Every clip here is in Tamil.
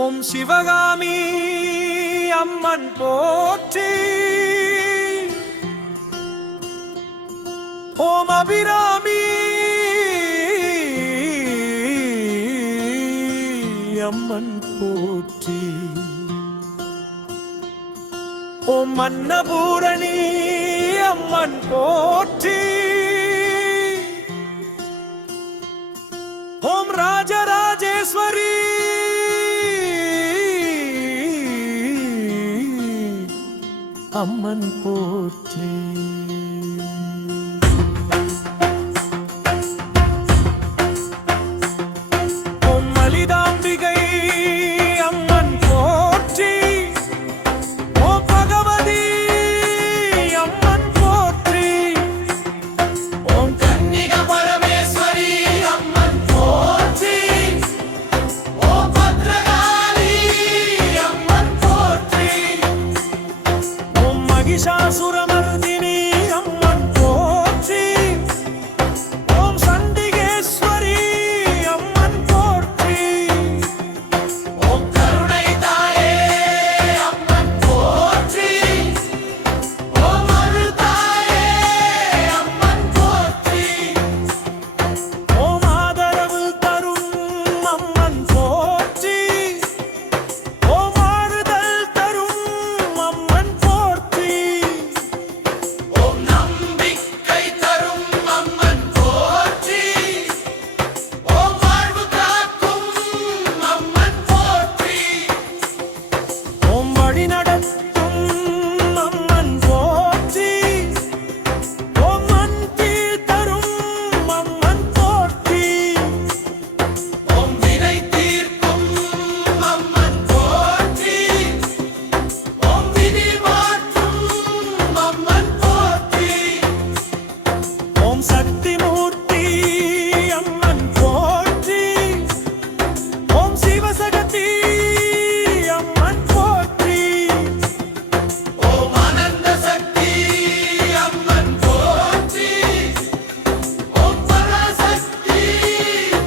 ஓம் சிவகாமி அம்மன் போற்றி. ஓம் அபிராமி அம்மன் போற்றி. ஓம் அன்னபூரணி அம்மன் போற்றி. ஓம் ராஜராஜேஸ்வரி அம்மன் போற்றி. ஓம் லலிதாம்பிகை அம்மன் போற்றி. ஓம் பகவதி அம்மன் போற்றி. ஓம் கன்னிக பரமேஸ்வரி அம்மன் போற்றி. ஓம் பத்ரகாளி அம்மன் போற்றி. ஓம் மகிஷாசுரமர்தினி அம்மன் போற்றி. ஓம் சண்டிகேஸ்வரி அம்மன் போற்றி. ஓம் கருணை தாயே அம்மன் போற்றி. ஓம் அருள் தாயே அம்மன் போற்றி. ஓம் ஆதரவு தரும் அம்மன் போற்றி. ஓம் ஆறுதல் தரும் அம்மன் போற்றி. ஓம் நம்பிக்கை தரும் அம்மன் போற்றி. ஓம் வாழ்வு காக்கும் அம்மன் போற்றி. ஓம் வழி நடத்தும் அம்மன் போற்றி. ஓம் மந்தி தரும் அம்மன் போற்றி. ஓம் வினை தீர்க்கும் அம்மன் போற்றி. ஓம் விதி மாற்றும் அம்மன் போற்றி. ஓம் சக்தி மூர்த்தி அம்மன் போற்றி. ஓம் சிவசக்தி அம்மன் போற்றி. ஓம் அனந்த சக்தி அம்மன் போற்றி. ஓம் பராசக்தி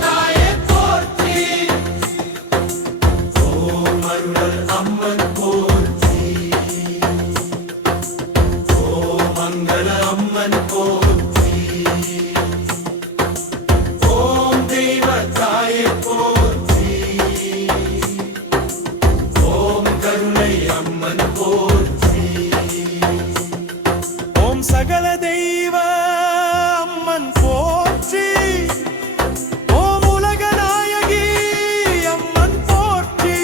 தாயே போற்றி. ஓம் அருள் அம்மன் போற்றி. ஓம் மங்கள அம்மன் போற்றி. ஓம் தெய்வ தாயே போற்றி. ஓம் கருணை அம்மன் போற்றி. ஓம் சகல தெய்வ அம்மன் போற்றி. ஓம் உலக நாயகி அம்மன் போற்றி.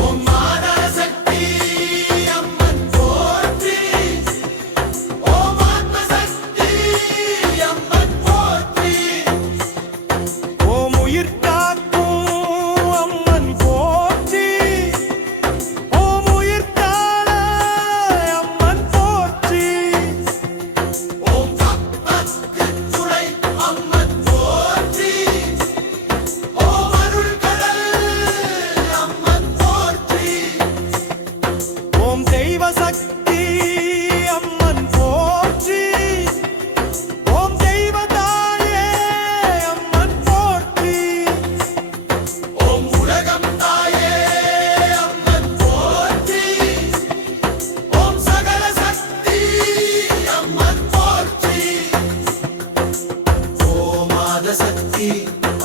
ஓம் மாதா சக்தி அம்மன் போற்றி. ஓம் ஆத்ம சக்தி அம்மன் போற்றி. ஓம் உயிர் காக்கும் அம்மன் போற்றி. ஓம் உயிர் தாழ அம்மன் போற்றி. ஓம் கப்பத்து துளை அம்மன் போற்றி. ஓம் அருள் கடல் அம்மன் போற்றி. ஓம் தெய்வ சக்தி அம்மன் போற்றி. ஓம் தெய்வ தாயே அம்மன் போற்றி. ஓம் உலகம் தாயே அம்மன் போற்றி. ஓம் சகல சக்தி அம்மன் போற்றி. ஓம் ஆத சக்தி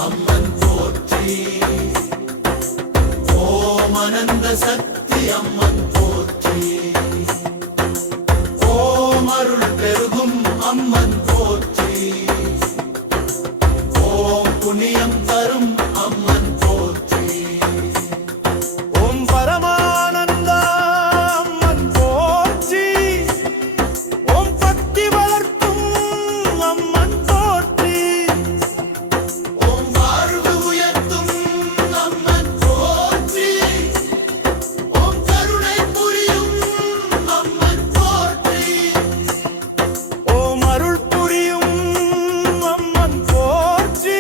அம்மன் போற்றி. ஓம் அனந்த சக்தி அம்மன் போற்றி. ஓம் அருள் பெருகும் அம்மன் போற்றி. ஓம் புண்ணியம் தரும் அம்மன் போற்றி. ஓம் பரமானந்த அம்மன் போற்றி. ஓம் பக்தி வளர்க்கும் அம்மன் போற்றி. ஓம் வாழ்வு உயர்த்தும் அம்மன் போற்றி. ஓம் கருணை புரியும் அம்மன் போற்றி. ஓம் அருள் புரியும் அம்மன் போற்றி.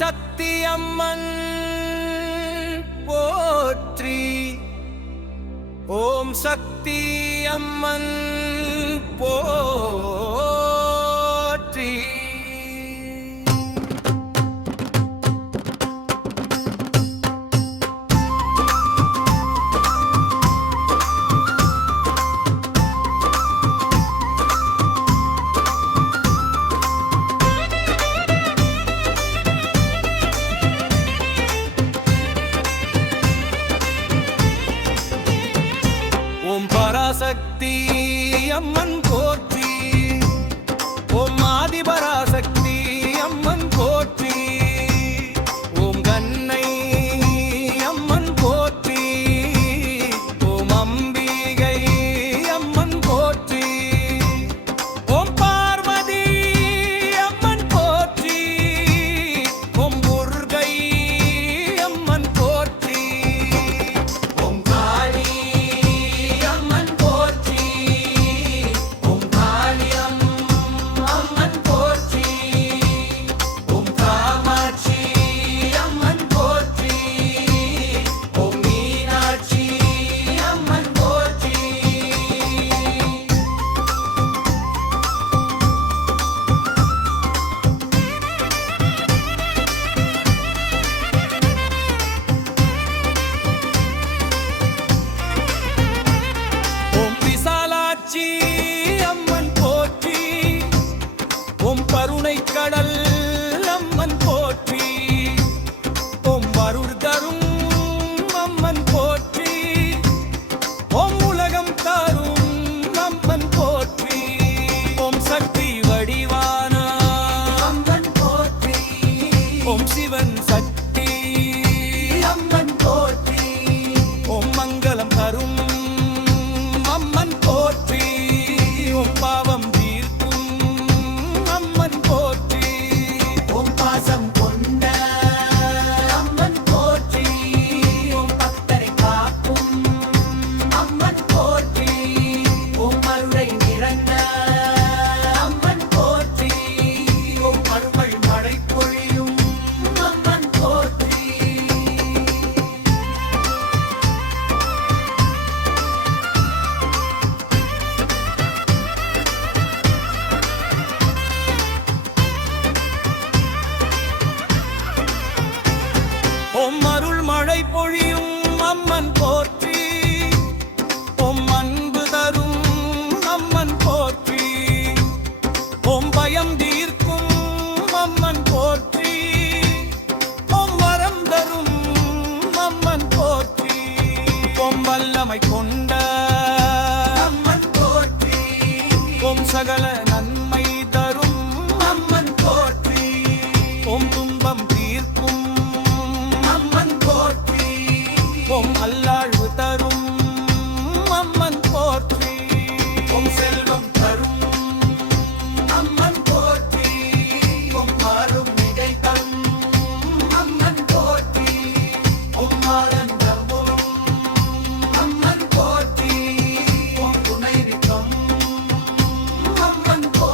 சக்தியம்மன் போற்றி. ஓம் சக்தி அம்மன் போற்றி. ஓம் பராசக்தி அம்மன் போற்றி. ஓம் ஆதிபராசக்தி அம்மன் போற்றி. ஓம் கண்ணை அம்மன் போற்றி. ஓம் அம்பிகை அம்மன் போற்றி. ஓம் பார்வதி அம்மன் போற்றி. ஓம் முருகை அம்மன் போற்றி. ஓம் காளி அம்மன் போற்றி. ஓம் காளியம் அம்மன் போற்றி. ஓம் காமாட்சி அம்மன் போற்றி. ஓம் மீனாட்சி அம்மன் போற்றி. ஓம் விசாலாட்சி அம்மன் போற்றி. ஓம் கருணை கடல் அம்மன் போற்றி. ஓம் அருள் தரும் அம்மன் போற்றி. ஓம் உலகம் தரும் அம்மன் போற்றி. ஓம் சக்தி வடிவான அம்மன் போற்றி. ஓம் சிவன் சக்தி அம்மன் போற்றி. ஓம் மங்களம் தரும் அம்மன் போற்றி. ஓம் பாவம் தீர்க்கும் அம்மன் போற்றி. ஓம் பாசம் கொண்ட அம்மன் போற்றி. ஓம் பக்தரை காக்கும் அம்மன் போற்றி. ஓம் அருளை நிறைந்த அம்மன் போற்றி. ஓம் அருள் மழை பொழியும் அம்மன் போற்றி. ஓம் அருள் மழை பொழியும் அம்மன் போற்றி. ஓம் அன்பு தரும் அம்மன் போற்றி. ஓம் பயம் தீர்க்கும் அம்மன் போற்றி. ஓம் வரம் தரும் அம்மன் போற்றி. ஓம் வல்லமை கொண்ட அம்மன் போற்றி. ஓம் சகல நன்மை தரும் அம்மன் போற்றி. ஓம் துன்பம் தீர்க்கும் அம்மன் போற்றி. ஓம் அல்லாழ்வு தரும் அம்மன் போற்றி. ஓம் செல்வம் தரும் அம்மன் போற்றி. ஓம் மாறும் நிலை தரும் அம்மன் போற்றி. ஓம் ஆனந்தமும் அம்மன் போற்றி. ஓம் துணை நிற்கும் அம்மன் போற்றி.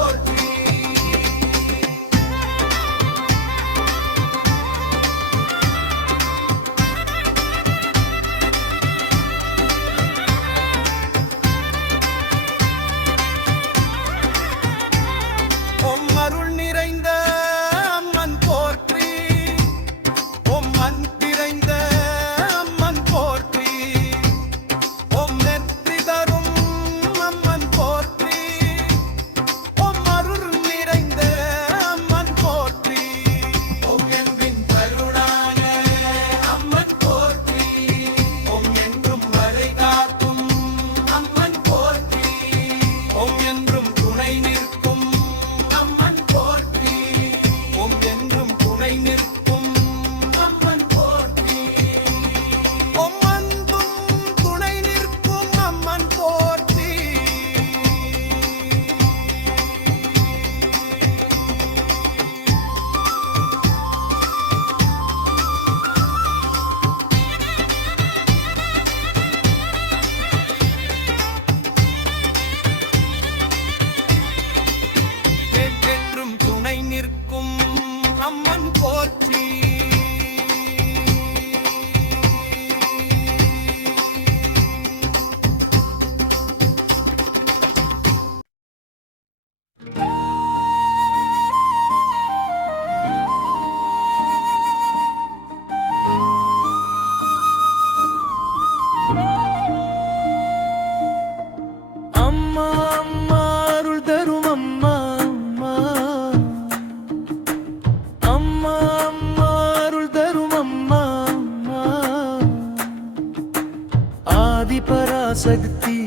ஆதிபராசக்தி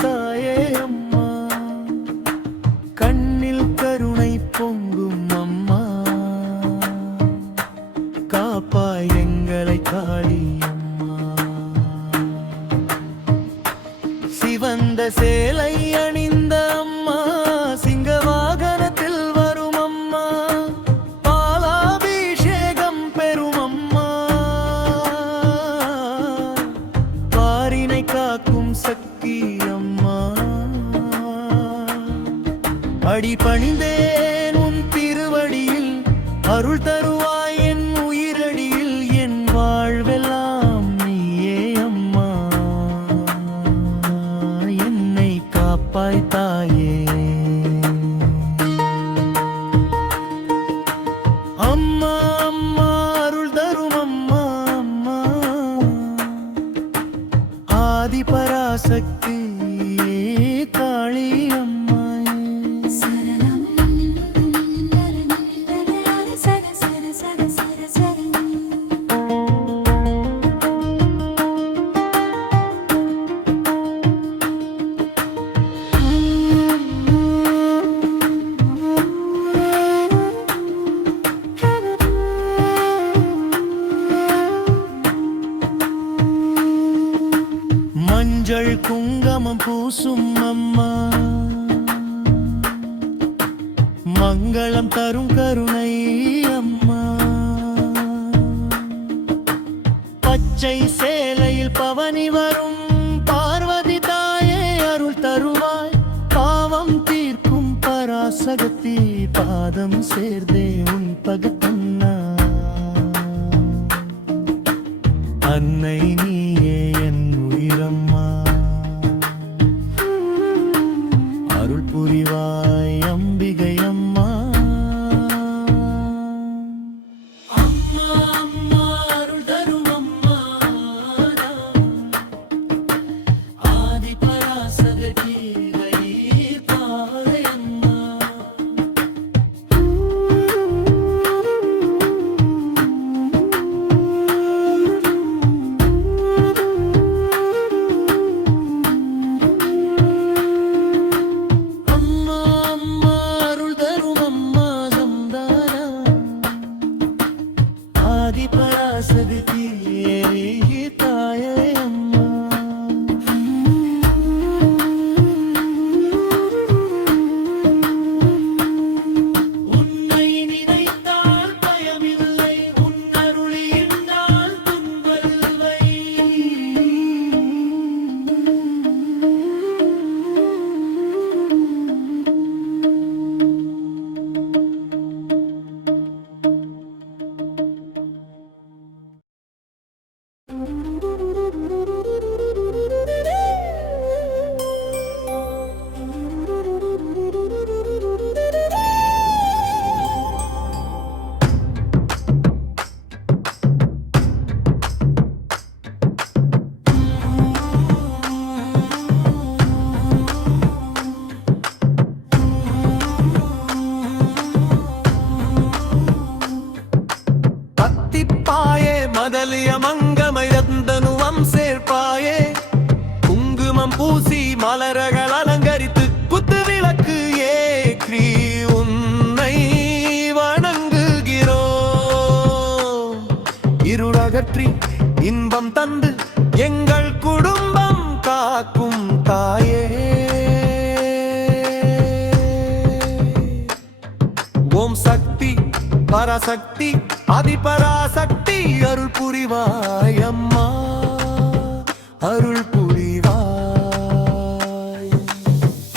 தாயே அம்மா, கண்ணில் கருணை பொங்கும் அம்மா, காப்பாய் எங்களை காளி அம்மா. சிவந்த சேலை அணிந்த அம்மா, சிங்க வாகனத்தில் வரும் அம்மா, பாலாபிஷேகம் பெறும் அம்மா, பாரினை காக்கும் சக்தி அம்மா. அடி பணிந்தேன் உன் திருவடியில், அருள் தருவாய் என் உயிரடியில், என் வாழ்வெல்லாம் நீயே அம்மா, என்னை காப்பாய் தாயே. அம்மா அம்மா அருள் தரும் அம்மா, அம்மா ஆதிபராசக்தி காளி அம்மா. மஞ்சள் குங்குமம் பூசும் அம்மா, மங்களம் தரும் கருணை அம்மா, பச்சை சேலையில் பவனி வரும் பார்வதி தாயே அருள் தருவாய், பாவம் தீர்க்கும் பராசக்தி பாதம் சேர்ந்தே உன் பகத்தன்னா. அன்னை நீயே என் உயிரம்மா, அருள் புரிவாய் அம்பிகை அம்மா. அம்மா அம்மா அருள் தரும் அம்மா, ஆதிபராசக்தி தாயே அம்மா. அம்மா அம்மா அருள் தரும் அம்மா சந்தானா, ஆதிபராசக்தி தாயே அம்மா. உன்னை நினைத்தால் பயமில்லை, உன் அருள் இருந்தால் துன்பமில்லை. அத்திப்பாயே மதலிய மங்கமை ரந்தனுவம் சேர்ப்பாயே, குங்குமம் பூசி மலர்கள் அலங்கரித்து குத்து விளக்கு ஏற்றி உன்னை வணங்குகிறோம். இருளகற்றி இன்பம் தந்து எங்கள் குடும்பம் காக்கும் தாயே. ஓம் சக்தி பராசக்தி ஆதிபராசக்தி அருள் புரிவாய் அம்மா, அருள் புரிவாய்.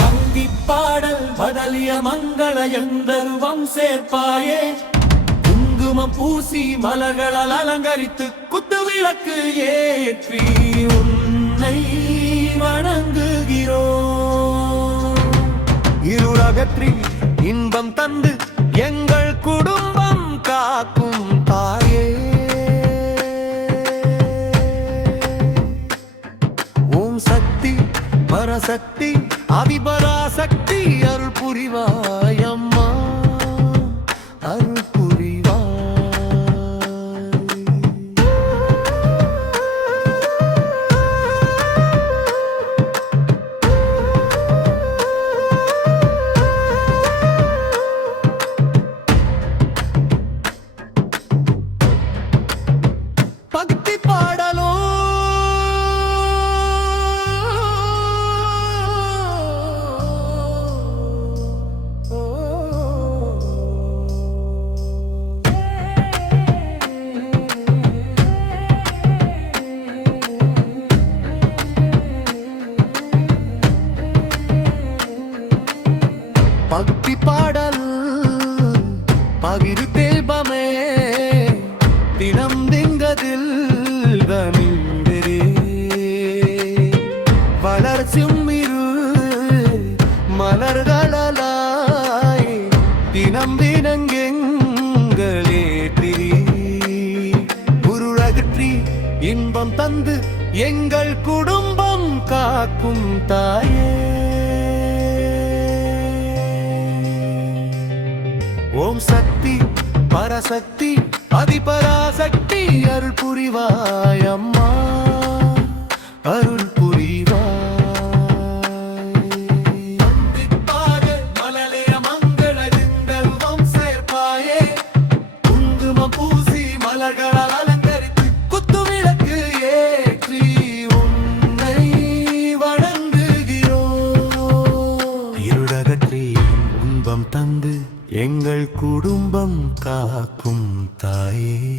அங்கிப்பாடல் பதலிய மங்கள எந்தருவம் சேர்ப்பாயே, குங்குமம் பூசி மலர்களால் அலங்கரித்து குத்து விளக்கு ஏற்றி உன்னை வணங்குகிறோம். இருளகற்றி இன்பம் தந்து எங்கள் குடும்பம் காக்கும் தாயே. ஓம் சக்தி பராசக்தி ஆதிபராசக்தி அருள் புரிவாய் அம்மா, அருள் புரிவாய். பக்தி பாடல் பகிரு தேல்பமே தினம் திங்கதில் தமிழரே வளர்ச்சியும் இரு மலர்களாய் தினம் தினங்கெங்களேற்றி குருளகற்றி இன்பம் தந்து எங்கள் குடும்பம் காக்கும் தாயே. ஓம் சக்தி பரசக்தி அதிபராசக்தி அருள் புரிவாய் அம்மா அருள் புரிவாய். அந்திப்பாக மலலைய மங்கள சேர்ப்பாயே குங்குமம் பூசி மலர்களால் அலங்கரித்து குத்து விளக்கு ஏற்றி உன்னை வணங்குகிறோம். இருளகற்றி இன்பம் தந்து எங்கள் குடும்பம் காக்கும் தாயே.